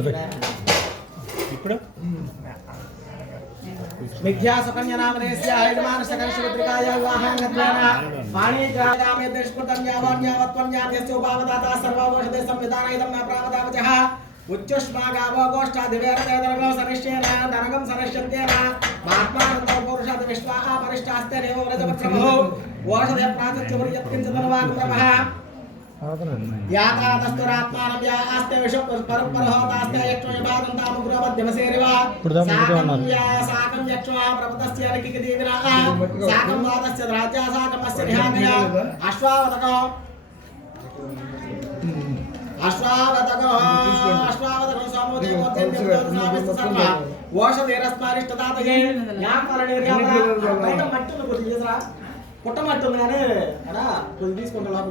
పెట్టి ఇప్పుడు విద్యా సుకన్యనామధేస్య యజమాన సకర్షపుత్రికాయ వివాహాంగత్వేన వాణిజ్యాగామే దుష్కృతం యావన్యావత్వం జ్ఞాత్యస్య ఉపావదాత సర్వోషధే సంవిధానయిదం న ప్రావదావచః ఉచ్చుష్మాగావో గోష్ఠాదివేరదేదరగో మహాత్మానందో పురుషాది విశ్వాహ పరిష్టాస్తే దేవ వ్రజవత్సమో ఓషధే ప్రాచత్యవర్యత్కించదనవాగ్రమః యాతాతస్తురాత్మానం యా ఆస్తే పరపరహోతాస్తే యక్షో యబాదం తాముగ్రో మధ్యమసేరివ సాకం యా సాకం యక్షో ప్రపదస్య అనికికిదీవిన సాకం వాదస్య రాజ్యా సాకం నిహాకయ అశ్వావతకో అశ్వావతకో అశ్వావతకో సమోదే మోద్యంత్యం సామస్య సర్వ ఓషధేరస్మారిష్టదాతయే యా పరణీర్యామ బయట మట్టి ఉంది కొద్దిగా తీసురా పుట్ట మట్టి ఉంది కానీ ఎరా కొద్దిగా తీసుకుంటా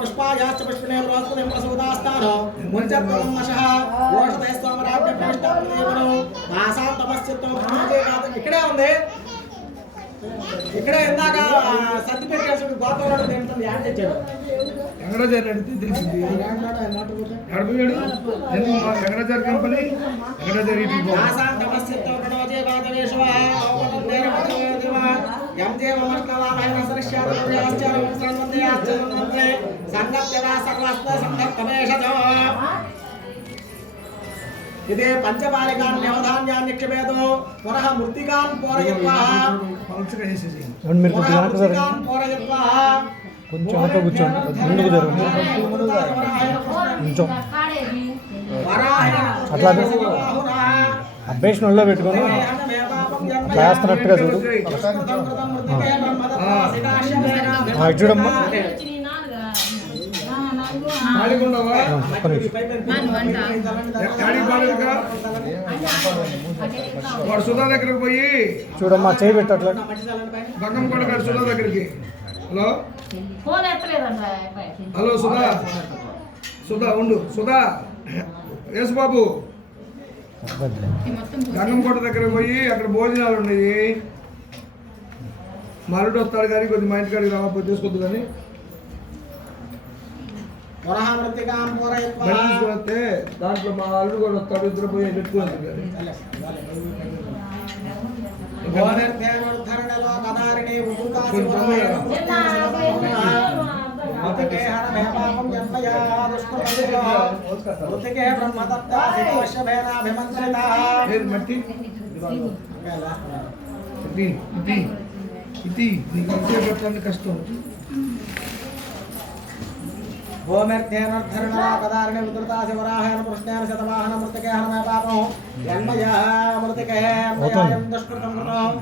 పుష్పాయాశ్చ వశః కాదు ఇక్కడే ఉంది. ఇక్కడే ఇందాక పెట్టేసుడు గోదావరి తింటుంది యాడ్ తెచ్చాడు. వెంకటాచార్య తెలిసింది. నడిపోయాడు వెంకటాచార్య కంపెనీ వెంకటాచార్య ఇంటికి పో. మాసాంతమశ్చిత్తం ఇదే పంచబాలికాన్ వ్యవధాన్యాన్ని నిక్షిపేదో పునః మృతికాన్ పూరయత్వా మృతికాన్ పూరయత్వా కొంచెం వెనక కూర్చోండి ముందుకు జరగండి కొంచెం అట్లాగే. అభ్యసం ఒళ్ళో పెట్టుకొని అట్లా వేస్తున్నట్టుగా చూడు చూడమ్మా వాడు సుధా దగ్గరికి పోయి చూడమ్మా చేయి పెట్టు అట్లా. గంగం కొడగాడు సుధా దగ్గరికి. హలో? హలో సుధా? సుధా ఉండు. సుధా యేసు బాబు. గంగంకోట దగ్గర పోయి. అక్కడ భోజనాలు ఉన్నాయి. మా అల్లుడు వస్తాడు కానీ కొద్ది మా ఇంటికాడికి రావా తీసుకొద్దు కానీ. పునః మృతికాన్ పూరయత్వా. తీసుకొని వస్తే దాంట్లో మా అల్లుడు కూడా వస్తాడు ఇద్దరు పోయి పెట్టుకోవాలి కానీ గోవర్ధనలో కదారిణి భూమిర్ధేనర్ధరణలో కదారిణి ఉధృతా శివరాహేన కృష్ణేన శతవాహన మృతికే హరమే పాపం జన్మయా మృతికే మయాయం దుష్కృతం కృతం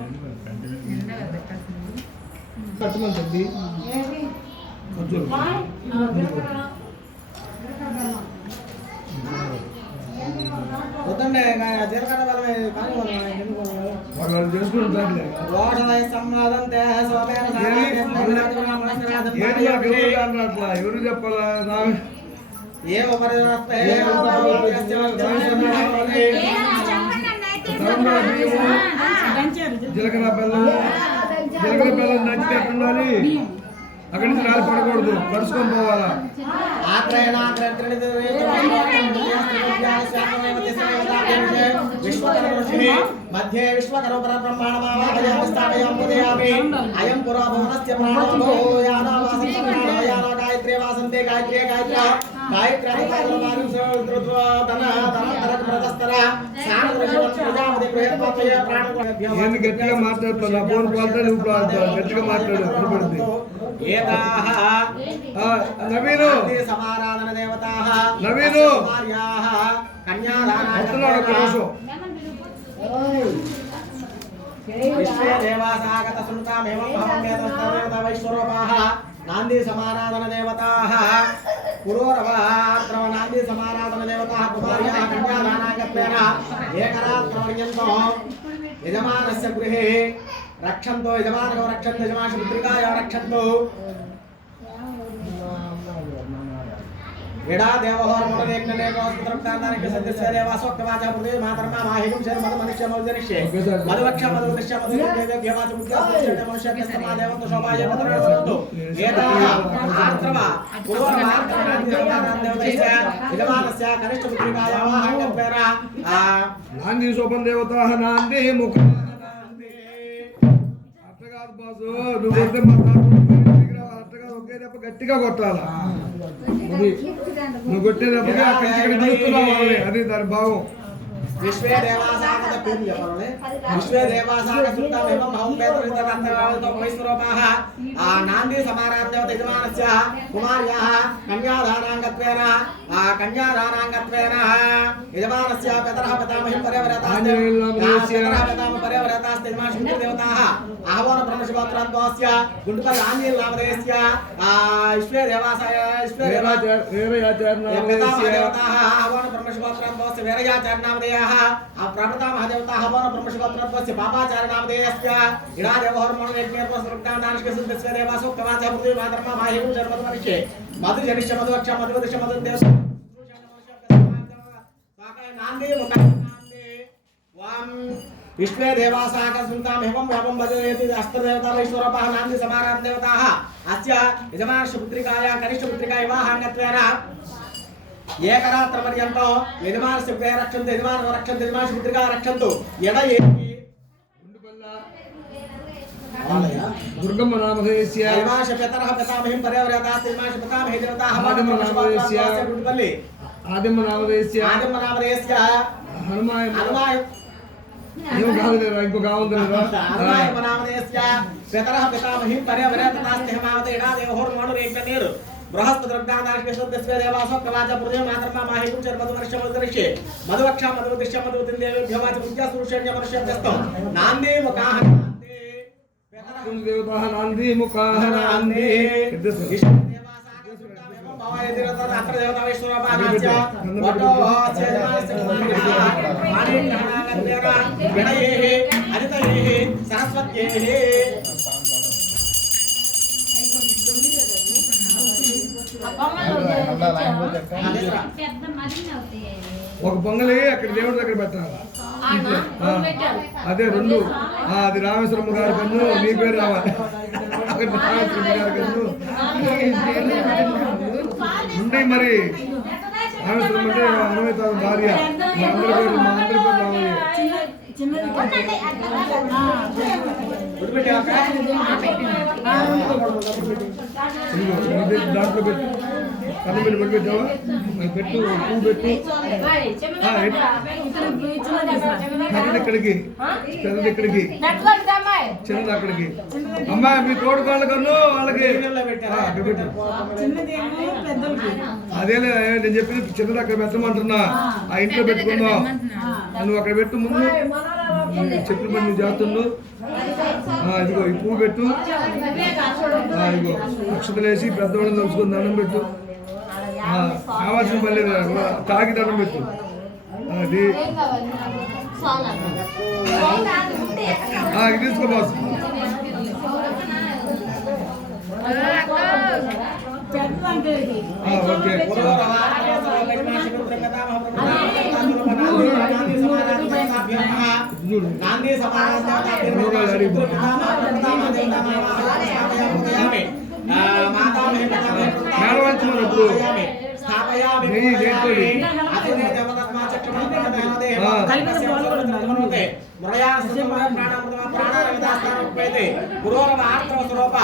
కట్టమని తల్లి కొంచెం వద్దండి జీలకర్ర బలమే కానీ ఎవరు చెప్పాలా? బియ్యము జీలకర్ర బెల్లం. జీలకర్ర బెల్లం నచ్చితే ఉండాలి అక్కడి నుంచి రాలి పడకూడదు. కలుసుకొని పోవాలా? మధ్య విశ్వకరో బ్రహ్మాండమావాహయామి అయం పురా ప్రాణో యానావాసం యానా గాయత్రీ వాసంతే గాయత్ర. నేను గట్టిగా మాట్లాడుతున్నా నా ఫోన్ పాల్తా నువ్వు పాల్తా గట్టిగా మాట్లాడు ఆ, నవీను. సమారాధన దేవతాః నవీను. నిమిషం. విశ్వే దేవాసాగత వైశ్వరూపాః నాంది సమారాధన దేవతాః పురోరవాత్రవ నాంది సమారాధన దేవతాః కుమార్యాः కన్యాదానాగత్వేన ఏకరాత్రపర్యంతం యజమానస్య గృహే రక్షంతో యజమానో రక్షంతో యజమాన పుత్రికాయ రక్షంతో एडा देवहर मन एक ने एक वस्त्र प्राणाने के सदस्य देवासोक्त वाचा प्रदेव मातर्मा माहिगम शर मद मनुष्य मौजनिष्य मदवक्ष मदवक्ष मदवक्ष देवाच मुख्य मनुष्य के तो समा देवं तो शोभाय पत्र वदतो एता आत्रवा पूर्व मार्गना देवतानां देवतस्य विद्वानस्य कनिष्ठ पुत्रिकाया वाहंग पेरा नांदी सोपन देवता नांदी मुख। नांदी अर्थगात बासो दुर्गते माता గట్టిగా కొట్టాలా? అది నువ్వు కొట్టేటప్పుడు అక్కడి అది దాని భావం. విశ్వే దేవాసాగత పేరు చెప్పాలి విశ్వే దేవాసాగ సుల్తాన్ ఏవం బహుం పేదరిత రత్నవాదతో వైస్వరూపాః ఆ నాంది సమారాధ్యవ యజమానస్య కుమార్యాః కన్యాదానాంగత్వేన ఆ కన్యాదానాంగత్వేన యజమానస్య పితరః పితామహి పరివరతాస్య పితరః పితామహ పరివరతాస్య యజమాన శుద్ధ దేవతాః ఆహ్వాన బ్రహ్మశివోత్తరాద్వాస్య గుంటుపల్లి ఆంజనేయ నామధేయస్య ఆ విశ్వే దేవాసాయ విశ్వే దేవాసాయ దేవతాः ఆహ్వాన బ్రహ్మశివోత్తరాద్వాస్య వీరయాచార్యనామధేయాः ఆ प्राणता महादेवता हवन ब्रह्मशिवत्रत्वस्य पापाचार नामधेयस्य। इडादेवहर्मण यज्ञेर्वसृक्तानानिष्कसिद्धस्य देवासोक्तवाचा पृथ्वीमाधर्मा माहेऊ जन्मत्वनिष्ये मधुजनिश्च मधुवक्षा मधुवदिश मधुदेव नान्दे मुखाय नान्दे। वाम् विश्वे देवासाः सुन्ताम् एवं व्यापं भजयति अष्टदेवता वैश्वरपाः नान्दी समारान् अस्य यजमानस्य पुत्रिकायाः कनिष्ठपुत्रिका इवाहाङ्गत्वेन దేవతాః అస్య యజమానస్య పుత్రికాయ కనిష్ట పుత్రికా వివాహాంగత్వేన ఏకరాత్ర పర్యంతం యజమానస్య గృహ రక్షంతు. యజమాన రక్షంతు యజమానస్య పుత్రికా రక్షంతు ఎడ ఏకి దుర్గమ్మ నామధేయస్య యజమానస్య పితరః పితామహిం పర్యవరతాస్తి యజమానస్య పితామహి దేవతాః ఆదిమ నామధేయస్య. గుడిపల్లి. ఆదిమ్మ నామధేయస్య ఆదిమ నామధేయస్య హనుమాయ హనుమాయ ఏం కాదు లేదా ఇంకో కావుంది లేదా హనుమాయ నామధేయస్య పితరః పితామహిం పర్యవరతాస్తి హేమావతి ఇడా దేవహోర్మోణ రేగ్నీరు బృహస్పతి రుగ్నాదానిష్కృష్ణస్య बृहस्पतिर्देवासोक्तवाचपुरुषमातर्माहितुचर्मधुवर्षमधुकरिष्ये मधुवक्षा मधुवदिश्यमधुवतिं देवेभ्यवाच विद्यासुरुषण्यवर्षभ्यस्तं नान्देमुखाः देवताः नान्देमुखाः नान्दे सरस्वत्येः ఒక పొంగలి అక్కడ దేవుడి దగ్గర పెట్టాలి. అదే రెండు. అది రామేశ్వరమ్మ గారి కన్ను నీ పేరు రావాలి. అక్కడ రామేశ్వరమ్మ గారి కన్ను. ఉండి మరి రామేశ్వరమ్మ అంటే అనుమిత భార్య. మా అందరి పేరు మా అందరి పేరు రావాలి. ఇది దాంట్లో పెట్టు. కన్ను మీద పెట్టావా? పెట్టు పువ్వు పెట్టు. పెద్దది ఇక్కడికి పెద్దది ఇక్కడికి చిన్నది అక్కడికి. అమ్మాయి మీ తోడు కాళ్ళ కన్ను వాళ్ళకి. అదే నేను చెప్పింది చిన్నది అక్కడ పెట్టమంటున్నా. ఆ ఇంట్లో పెట్టుకుందాం. నువ్వు అక్కడ పెట్టు ముందు. చెప్పిన పని జాతులు. ఇదిగో ఈ పువ్వు పెట్టు. ఇదిగో అక్షతలేసి పెద్దవాళ్ళని తలుచుకుని దండం పెట్టు. కావాల్సిన పని లేదు తాగి దండం పెట్టు. అది ఇది తీసుకో బాస్. ఓకే. గాంధీ మేడవంచమని ఇప్పుడు నెయ్యి లేకపోయి. పురోరవ ఆర్త్రవ స్వరూప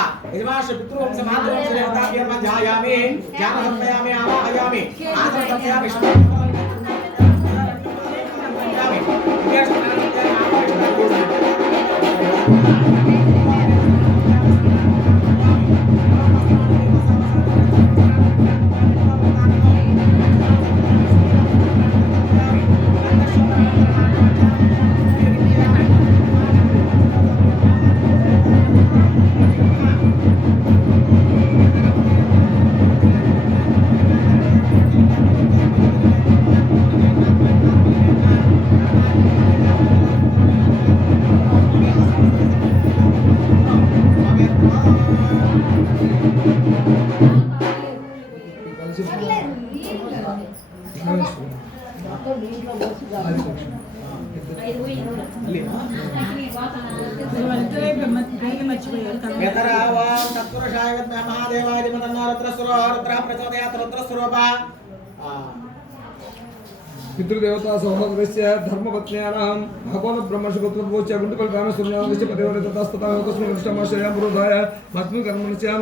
पितृदेवता सोमकृष्य धर्मपत्न्यानां भगवानब्रह्मशुभत्वभूच्य गुण्डपल् रामसूर्यादिश्य पतिवरतस्तस्तामेकस्मिन्निष्टमाश्रयां पुरोधाय भक्तिकर्मणस्यां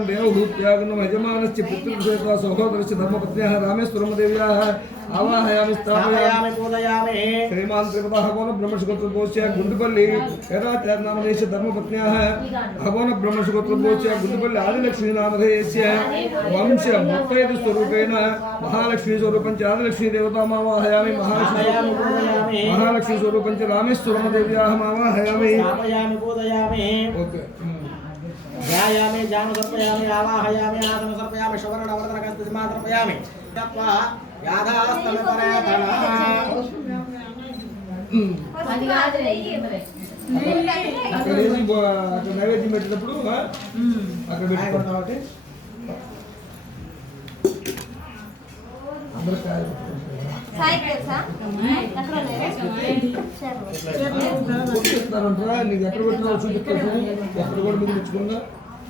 पितृदेवता सोमकृष्य धर्मपत्न्याः रामेश्वरमदेव्याः యజమానస్య పితృదేవతా సహోదరస్య ధర్మపత్న్యాः రామేశ్వరం దేవ్యాः ఆవాహయామి స్థాపయామి స్థాపయామి పూజయామి శ్రీమాన్ త్రిపద భగవన్ బ్రహ్మశుగోత్రోచ్చ గుంటుపల్లి వేదాచార్యనామధేయస్య ధర్మపత్న్యాः భగవన్ బ్రహ్మశుగోత్రోచ్చ గుంటుపల్లి ఆదిలక్ష్మీనామధేయస్య వంశ ముత్తైదు స్వరూపేణ మహాలక్ష్మీ స్వరూపం చ ఆదిలక్ష్మీ దేవతామావాహయామి మహాలక్ష్మీ స్థాపయామి పూజయామి మహాలక్ష్మీ స్వరూపం చ రామేశ్వరమ దేవ్యాహమావాహయామి స్థాపయామి పూజయామి ఓకే ధ్యాయామి జాను సమర్పయామి ఆవాహయామి ఆసన సమర్పయామి శవర్ణ వర్ధన కస్తి సమర్పయామి నైవేద్యం పెట్టినప్పుడు అక్కడ పెట్టుకోండి ఒకటి అందరూ? ఎక్కడ పెట్టినా చూపిస్తారు ఎక్కడ కూడా మీరు తెచ్చుకున్నా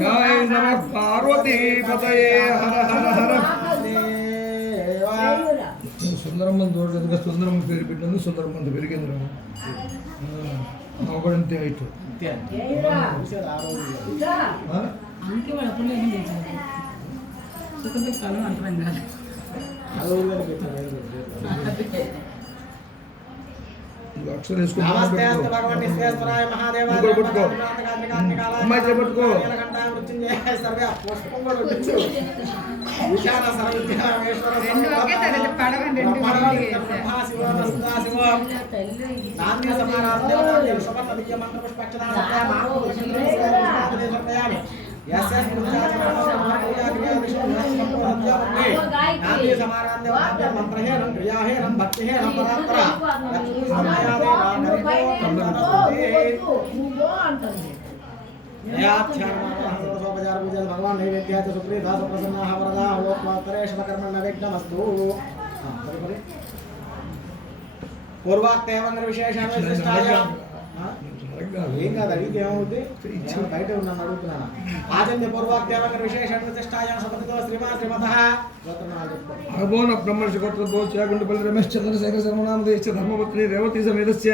ಜಯ ನಮ ಪಾರ್ವತಿ पतये हर हर हर ಸುಂದರಮ್ಮನ ದೊಡ್ಡದಾಗ ಸುಂದರಮ್ಮ ಪೇರು ಬಿಟ್ಟಂದು ಸುಂದರಮ್ಮನ ಬೆರಿಗೆಂದ್ರ ಅವುಗಳಂತೆ ಆಯಿತು. ಅದಕ್ಕೆ. అక్షరం వేసుకుని నమస్తే అస్తు భగవన్ విశ్వేశ్వరాయ మహాదేవాయ ఇంకోటి పట్టుకో. అమ్మాయి చేయి పట్టుకో. మృత్యుంజయ సర్వే పుష్పం కూడా ఉంచు విశాల సర్వవిద్యామేశ్వర రెండు ఒకేసారి అది పడవండి, రెండు విడిగా వేశారు. నాంది సమారాధన దేవతాంజలి శుభన్న దివ్య మంత్ర పుష్పక్షదాన సమయామి యస్యస్ నాంది సమారాధన దేవతాంజలి మంత్రహేనం క్రియాహేనం భక్తిహేనం పరాత్పర లక్ష్మీ భగవాన్ నైవేద్యాచ సుప్రీత సుప్రసన్నా వరదా లోక్వాత్తరే శుభకర్మణ విఘ్నమస్తు పూర్వాక్తేవంగ విశేషాన్ని సృష్టాయ ఏం కాదు అడిగితే ఏమవుతుంది నేను బయట ఉన్నాను అడుగుతున్నాను. ఆచంద్య పూర్వాక్తేవంగ విశేషాన్ని సృష్టాయ సపతితో శ్రీమా శ్రీమత. అభోన బ్రహ్మర్షి గోత్రోద్భవస్య చేగుండపల్లి రమేష్ చంద్రశేఖర శర్మనామధేయస్య ధర్మపత్ని రేవతి సమేతస్య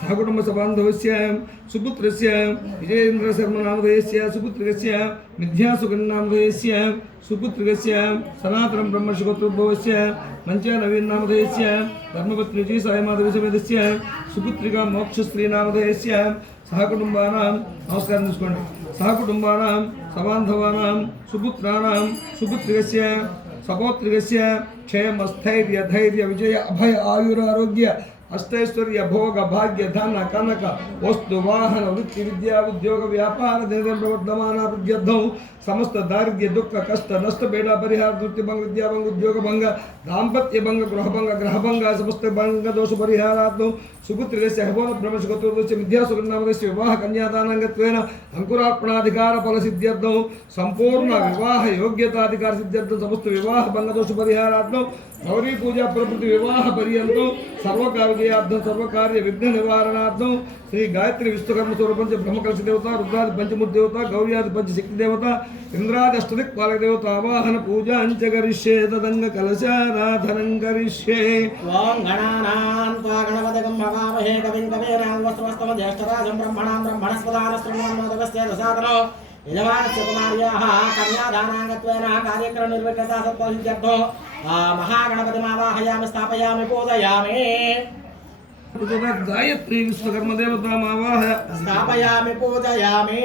సహకుటుంబ సబాంధవస్య సుపుత్రస్య విజయేంద్ర శర్మనామధేయస్య సుపుత్రికస్య మిథ్యాసుగన్నామధేయస్య సుపుత్రికస్య సనాతనం బ్రహ్మర్షి గోత్రోద్భవస్య మంచా నవీన్ నామధేయస్య ధర్మపత్ని జీ సాయమాధవి సమేతస్య సుపుత్రిక మోక్షశ్రీ నామధేయస్య సహకుటుంబానాం నమస్కారం తీసుకోండి సహకుటుంబానాం సబాంధవానాం సుపుత్రానాం సుపుత్రికస్య సపోత్రికస్య క్షేమస్థైర్య ధైర్య విజయ అభయ ఆయురారోగ్య అష్టైశ్వర్య భోగ భాగ్య ధన కనక వస్తు వాహన వృత్తి విద్యా ఉద్యోగ వ్యాపార ప్రవర్ధమానాభివృద్ధ్యర్థం సమస్త దారిద్ర్య समस्त दारिद्र्य दुख कष्ट नष्ट बेड परिहार वृत्ति भंग विद्या भंग उद्योग भंग दाम्पत्य भंग गृह भंग ग्रह भंग समस्त भंग दोष परिहारात्म सुपुत्र ब्रह्मश गोत्र विद्या सुगन्नाम विवाह कन्यादान अंगत्वेन फल सिद्ध्यर्थ संपूर्ण विवाह। योग्यता अधिकार सिद्ध्यर्थ समस्त विवाह भंग दोष परिहारात्म भवरी पूजा प्रभृति विवाह पर्यंत सर्वकार्यार्थ सर्वकार्य विघ्न निवारणार्थ श्री गायत्री विश्वकर्म स्वरूप ब्रह्म कलश देवता रुद्रादि पंचमूर्ति देवता गौरियादि पंच देवता ఇంద్రాది అష్టదిక్ పాలక దేవత ఆవాహన పూజాంచ కరిష్యే తదంగ కలశారాధనం కరిష్యే. ఓం గణానాన్ త్వా గణపతిగం భవామహే కవిం కవీనాం వస్త్రవస్తవ జ్యేష్ఠరాజం బ్రహ్మణాం బ్రహ్మణస్పదానస్త్రమోదగస్య దశాదనో. యజమానస్య కుమార్యాः కన్యాదానాంగత్వేన కార్యక్రమ నిర్విఘ్నతా సత్వసిద్ధ్యర్థో ఆ మహాగణపతి ఆవాహయామి స్థాపయామి పూజయామి. గాయత్రి విశ్వకర్మ దేవతామావాహ స్థాపయామి పూజయామి.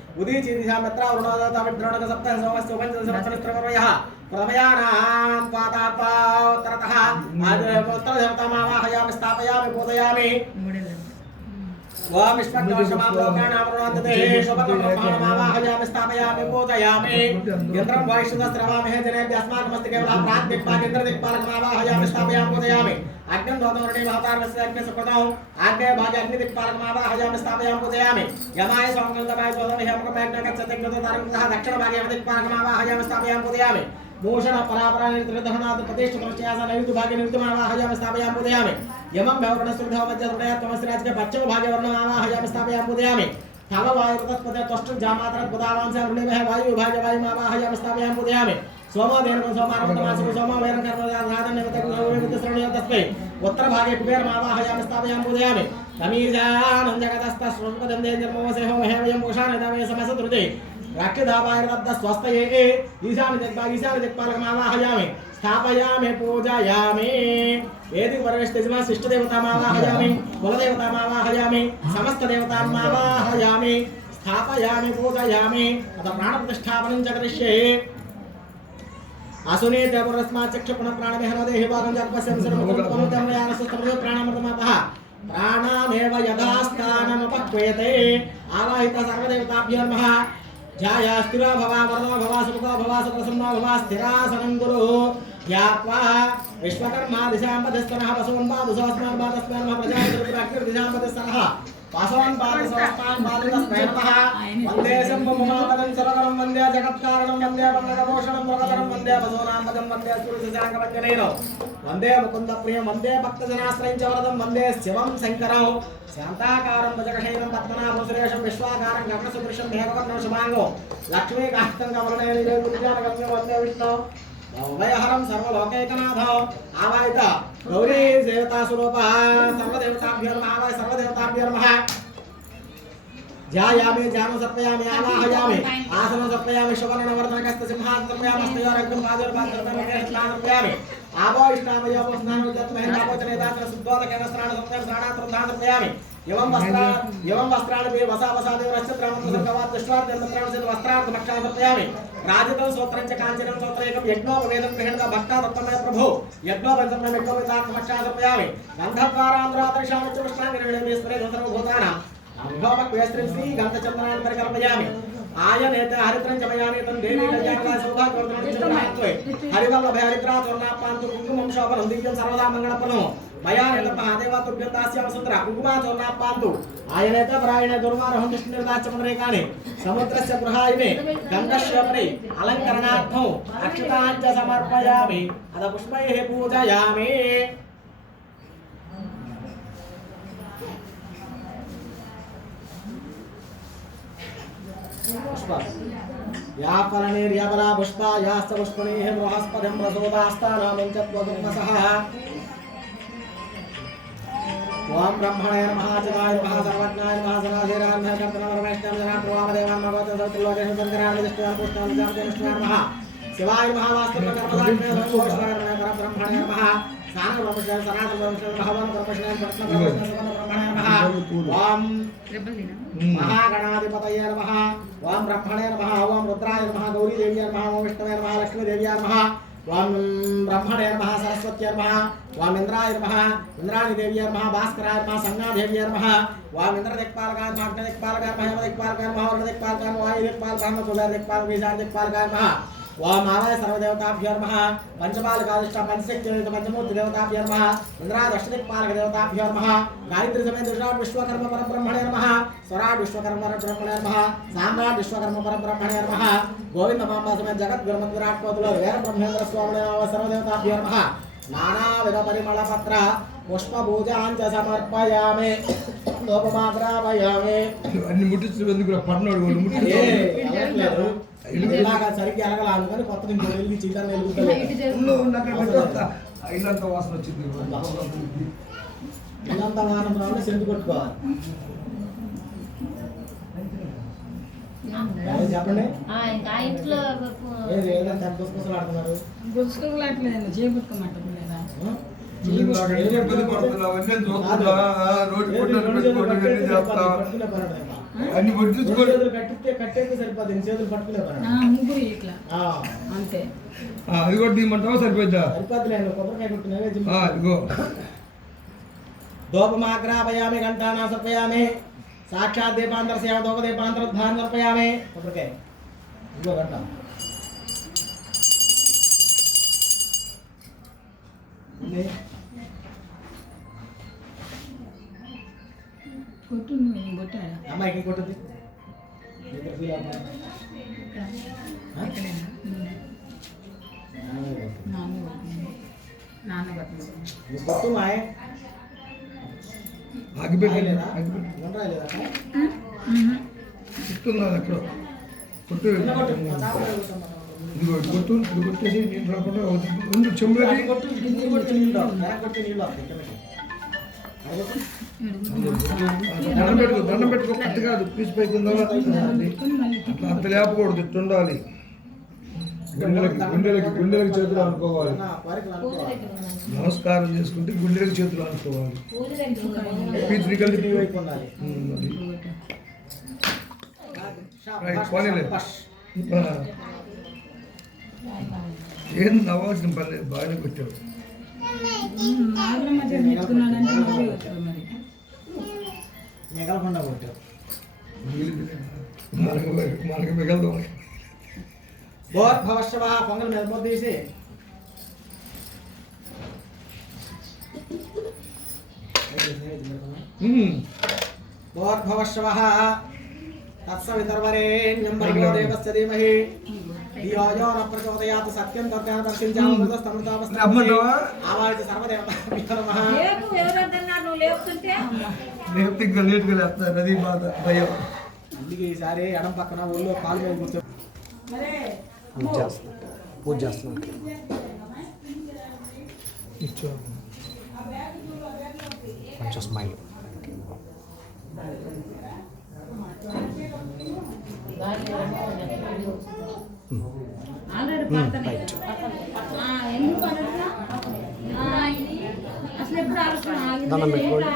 उदीचीदिशामत्र अरुणादताविद्रोणक सप्तः सोमस्य उपञ्चदशवत्सरत्रकर्मयः प्रथमयानां त्वातापावत्तरतः उत्तरदेवतामावाहयामि स्थापयामि बोधयामि वाम विश्वकर्षमां लोकानामरुणादतेः शोभकब्रह्माणमावाहयामि स्थापयामि बोधयामि यन्त्रं वायुषुतः स्रवामहे जनेभ्यः अस्माकमस्ति केवलः प्राग्दिक्पाल इन्द्रदिक्पालकमावाहयामि स्थापयामि बोधयामि अग्निम धोतोरणे महतारस्य अग्नि सुकृतौ आग्नेय भागे अग्नि दिक्पालकमावा हजाम स्थापयाम पूजयामि यमाय सौंगलतमाय स्वदम पैक को मैग्न गच्छते कृततारं तथा दक्षिण भागे हम दिक्पालकमावा हजाम स्थापयाम पूजयामि भूषण परापरा निर्दहनात् प्रतिष्ठ नयुत नैयुत भागे मावा हजाम स्थापयाम पूजयामि यमम भवर्ण सुधव मध्य तुमया तमस राज के बच्चो पश्चिम वर्ण मावा हजाम स्थापयाम पूजयामि थव वायु तत्पदे त्वष्टु जामात्र पदावांश अग्नि में वायु विभाग वायु मावा हजाम स्थापयाम पूजयामि सोमा देन सोमारभतमासु सोमो वैरं कर्मदान राधन निमित्तं नवमे तस्पे స్థాపయామి పూజయామి తమీజానం జగదస్త స్వల్పదందే జన్మోసే హోమ హేవయం భూషాణ దమే సమసదృతే రక్షదాపాయరబ్ద స్వస్తయే ఈశాన దిక్పా ఈశాన దిక్పాలకమావాహయామి స్థాపయామి పూజయామి ఏది పరమేశ్వర శిష్ట దేవతామావాహయామి కులదేవతామావాహయామి సమస్త దేవతామావాహయామి స్థాపయామి పూజయామి అత ప్రాణ ప్రతిష్టాపనం చ కరిష్యే आसुने देवरस्माचक्षपण प्राणविहरदेहि भागं जगपश्यन् सर्वकल्पनुतमयानसस्तमदे प्राणमतमपः प्राणामेव पक्वेते आवाहित सर्वदेवताभ्यो नमः जाया स्थिर भवा वरदा भवा सुख भवा सुप्रसन्ना भवा स्थिरासनं गुरु ज्ञात्वा विश्वकर्मा दिशां वधस्तनः वसुवन्वा दुसहस्रं वा तस्मै नमः प्रजापतिर्दिशां वधस्तनः వాసవన్ పాదసోస్మాన్ పాదస్మై నమః వందే శంభుమహాపదం సరవరం వందే జగత్కారణం వందే వందకభూషణం మృగతరం వందే వసోనాంబదం వందే సూర్యశాంకవంజనైనం వందే ముకుంద ప్రియం వందే భక్తజనాశ్రయించ వరదం వందే శివం శంకరం శాంతాకారం భజగశైనం పద్మనాభం సురేషం విశ్వాకారం గమనసుదృశం మేఘవర్ణం శుభాంగం లక్ష్మీకాంతం కమలనయనం వందే విష్ణు భయహరం సర్వలోకైకనాథ ఆవాయిత. గౌరీ దేవతా స్వరూప సర్వదేవతాభ్యో నమః ఆవాయ సర్వదేవతాభ్యో నమః. ధ్యాయామి ధ్యానం సమర్పయామి ఆవాహయామి ఆసనం సర్పయామి శుభర్ణవర్ధనకస్త సింహాసనం సమర్పయామి హస్తయోరగ్రం పాదోర్పాదర్పయామి సమర్పయామి ఆవో ఇష్టామయో స్నానం జత్మహేన ఆపోచనే దాచన శుద్ధోదకేన స్నాన సమర్పయామి స్నానాత్రం దానం సమర్పయామి వసా దేవరస్య త్రామంత సంగవాత్ దృష్ట్వార్థ మంత్రాన్ని సిద్ధ వస్త్రార్థ మక్షా సమర్పయామి రాజితం సూత్రం చ కాంచనం సూత్రేకం యజ్ఞోపవేదం గృహణత భక్త దత్తమయ ప్రభు యజ్ఞోపవేదం యజ్ఞోపవేదార్థ మక్షా సమర్పయామి గంధద్వారాంధ్రాదర్శామి చ కృష్ణాంగి నిర్ణయమే స్మరే సర్వభూతానాం అంగోపక్వేస్త్రీం శ్రీ గంధచంద్రాన్ని పరికల్పయామి ఆయనేత హరిత్రం చమయామి తం దేవి కళ్యాణగా సౌభాగ్యవర్ధనం హరివల్లభ హరిద్రా స్వర్ణాపాంతు కుంకుమం శోభనం దివ్యం సర్వదా మంగళప్రదం మయానేత మహాదేవ తుభ్యం దాస్యామ సుందర కుంకుమా ఆయనేత ప్రాయణ దుర్మారహం విష్ణు నిర్దాచమరేకాని సముద్రస్య గృహాయినే గంధశ్యోపరి అలంకరణార్థం అక్షతాంచ సమర్పయామి. అద పుష్పైః పూజయామి. పుష్ప. యా ఫలనిర్యబలా పుష్ప యాస్త పుష్పణీః బృహస్పతిం ओम ब्रह्मणे नमः चिदाय नमः सर्वज्ञाय नमः सदाशिवाय नमः शंकरं रमेशं जनान् प्रवामदेवान् भगवतं सत्त्वलोकेशं चन्द्राणि दृष्ट्वा पुष्टां जामदेवं नमः। शिवाय नमः में नमः ओष्णाय नमः परब्रह्मणे नमः। सार ब्रह्मशय सनातन ब्रह्मशय भगवान ब्रह्मशय रत्न ब्रह्मशय सवन ब्रह्मणे नमः ओम महागणाधिपतये नमः। ओम ब्रह्मणे नमः ओम रुद्राय नमः गौरी देवी नमः ओम विष्णवे नमः लक्ष्मी देवी नमः। వాం బ్రహ్మణే నమ సరస్వత్య నమ ఓం ఇంద్రాయ నమ ఇంద్రాణి దేవి నమ భాస్కరాయ నమ సంజ్ఞాదేవి నమ ఓం ఇంద్ర దిక్పాలకాయ అగ్ని దిక్పాలకాయ హేమ దిక్పాలకాయ వరుణ దిక్పాలకాయ వాయు దిక్పాలకాయ నమ కుబేర దిక్పాలక ఈశాన దిక్పాలకాయ నమ ఓం ఆవాయ సర్వదేవతాభ్యో నమః. పంచపాలకాదిష్ట పంచశక్తి పంచమూర్తి దేవతాభ్యో నమః. ఇంద్రాదష్టదిక్పాలక దేవతాభ్యో నమః. గాయత్రి సమేత విరాట్ విశ్వకర్మ పరబ్రహ్మణే నమః. స్వరాట్ విశ్వకర్మ పరబ్రహ్మణే నమః. సామ్రాట్ విశ్వకర్మ పరబ్రహ్మణే నమః. గోవింద మాంబా జగత్ గురుమత్ విరాట్ కోతుల వీర బ్రహ్మేంద్ర స్వామినే నమః. సర్వదేవతాభ్యో నమః. నానావిధ పరిమళ పత్ర పుష్పభూజాంచ సమర్పయామి. లోపమాగ్రాపయామి. అన్ని ముట్టించు ఎందుకు పడినాడు. ఇలాగా సరిగ్గా ఎలగల అందుకని కొత్త నుంచి వెలిగి చీకటి వెలుగుతలేదు ఉండు, ఉండు, అక్కడ పెట్టు. ఆ ఇల్లంతా వాసన వచ్చింది. ఇల్లంతా వాహనం రావాలి సెంటు కొట్టుకోవాలి చెప్పండి. ఇంకా ఇంట్లో ఇబ్బంది పడుతున్నావు? రోడ్డు పుట్టలు రెండు చేతులు పెట్టుకోండి కట్టేస్తే ఇవన్నీ చేస్తా సరిపోతుంది, పట్టుకునే పని ఉండదు ఇంకా. అన్ని రెండు ముట్టించుకోండి చేతులు కట్టిస్తే కట్టేస్తే సరిపోతుంది ఎన్ని చేతులు పట్టుకునే పని ఆ, ఉండదు. ముగ్గురు ఇట్లా ఆ, అంతే ఆ, అది కూడా తీయమంటావా సరిపోద్దా సరిపోతుంది నేను కొబ్బరికాయ కొట్టి నైవేద్యం ఆ, ఇదిగో దోపమాగ్రాపయామి ఘంటానా సమర్పయామి సాక్షాత్ దీపాంతరస్యామ దోప దీపాంతరద్ధాన్ని సమర్పయామి కొబ్బరికాయ ఇదిగో గంట ఉంది. ఆగిపెట్టి. రాయలేదా? ఆగిపెట్టి ఏం రాయలేదా? చెప్తున్నది అక్కడ కొట్టు. కొట్టు. ఇది కొట్టు. ఇది కొట్టేసి నేను రాకుండా ఉండు చెంబులకి కొట్టు, ఇది కొట్టు, నీళ్ళు కొట్టి నీళ్ళు దండం పెట్టుకో దండం పెట్టుకో. కట్టు కాదు పీస్ పైకి ఉందా? అంత లేపకూడదు ఇట్టు ఉండాలి గుండెలకి గుండెలకి గుండెలకి చేతులు అనుకోవాలి. నమస్కారం చేసుకుంటే గుండెలకి చేతులు అనుకోవాలి పీచు. ఆ. ఏం నవ్వాల్సిన పని లేదు బాగానే కొట్టావు. మాత్రం మధ్య పెట్టుకున్నాడంటే మళ్ళీ కొట్టాడు మరి మిగలకుండా కొట్టావు మనకు మనకు మిగలదు భోర్భవశవ పొంగల్ మీద ముద్ద తీసి ఉమ్. భోర్భవశవ తత్సవితర్వరేణ్యం భర్గో దేవస్య ధీమహి ధియో యో న ప్రచోదయాత్ సత్యం తత్యాన దర్శించాము మృతస్తమృతాపస్తం రమ్మంటావా? ఆవాది సర్వదేవతాభ్యో నమః లేపు ఎవరన్నా నువ్వు లేపుతుంటే లేకపోతే ఇంకా లేట్గా లేస్తారు అది బాధ భయం అందుకే ఈసారి ఎడం పక్కన ఒళ్ళో కాలు మీద కూర్చో పూజ చేస్తున్నా పూజ చేస్తున్నా ఇచ్చో కొంచెం స్మైల్ ఆల్రెడీ పడతానే ఆగింది? దండం పెట్టుకోండి.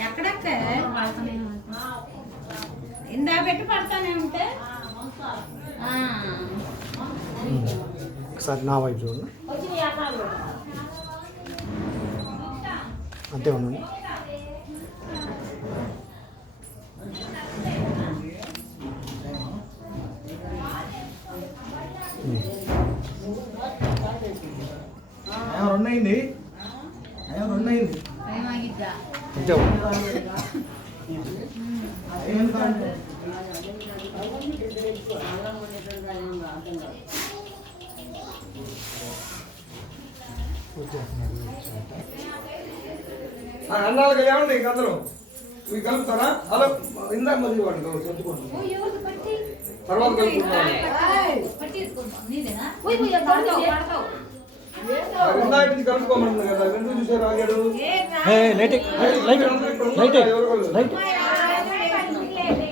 ఎక్కడెక్క ఇందా పెట్టి పడతానే ఉంటే? ఆ, ఒకసారి నా వైపు చూడండి. అంతే ఉండండి. అయింది. అయ్యో రెండు అయింది. ఏమండి ఇంక అందరూ? ఇవి కలుపుతారా? అలా ఇందాక మళ్ళీ వాడు చెప్పుకోండి. తర్వాత కలుపుకుంటాం. పట్టి ఎత్తుకుంటాం నీదేనా పోయి పోయి పడతావు పడతావు ఇందాక నుంచి కలుపుకోమన్నాను కదా రెండు చూసారు ఆగాడు ఏ లైట్ లైట్ లైట్ లైట్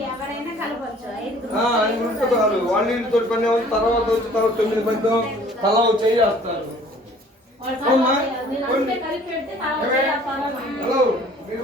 ఎవరైనా కలపచ్చు ఐదుగురు ఆ, ఐదు ఉంటే చాలు వాళ్ళ ఇంటితో పని అవుతుంది తర్వాత వచ్చి తర్వాత తొమ్మిది మంది తలా ఒక చెయ్యి వేస్తారు వాళ్ళు అవునా? నేను అంతే కలిపి పెడితే చాలా చేయాలి. హలో మీరు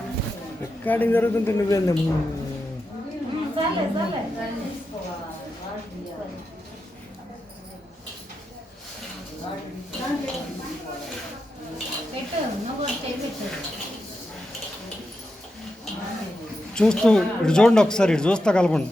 రికార్డింగ్ జరుగుతుంటే నువ్వేంది చూస్తూ ఇటు చూడండి ఒకసారి ఇటు చూస్తా కలపండి.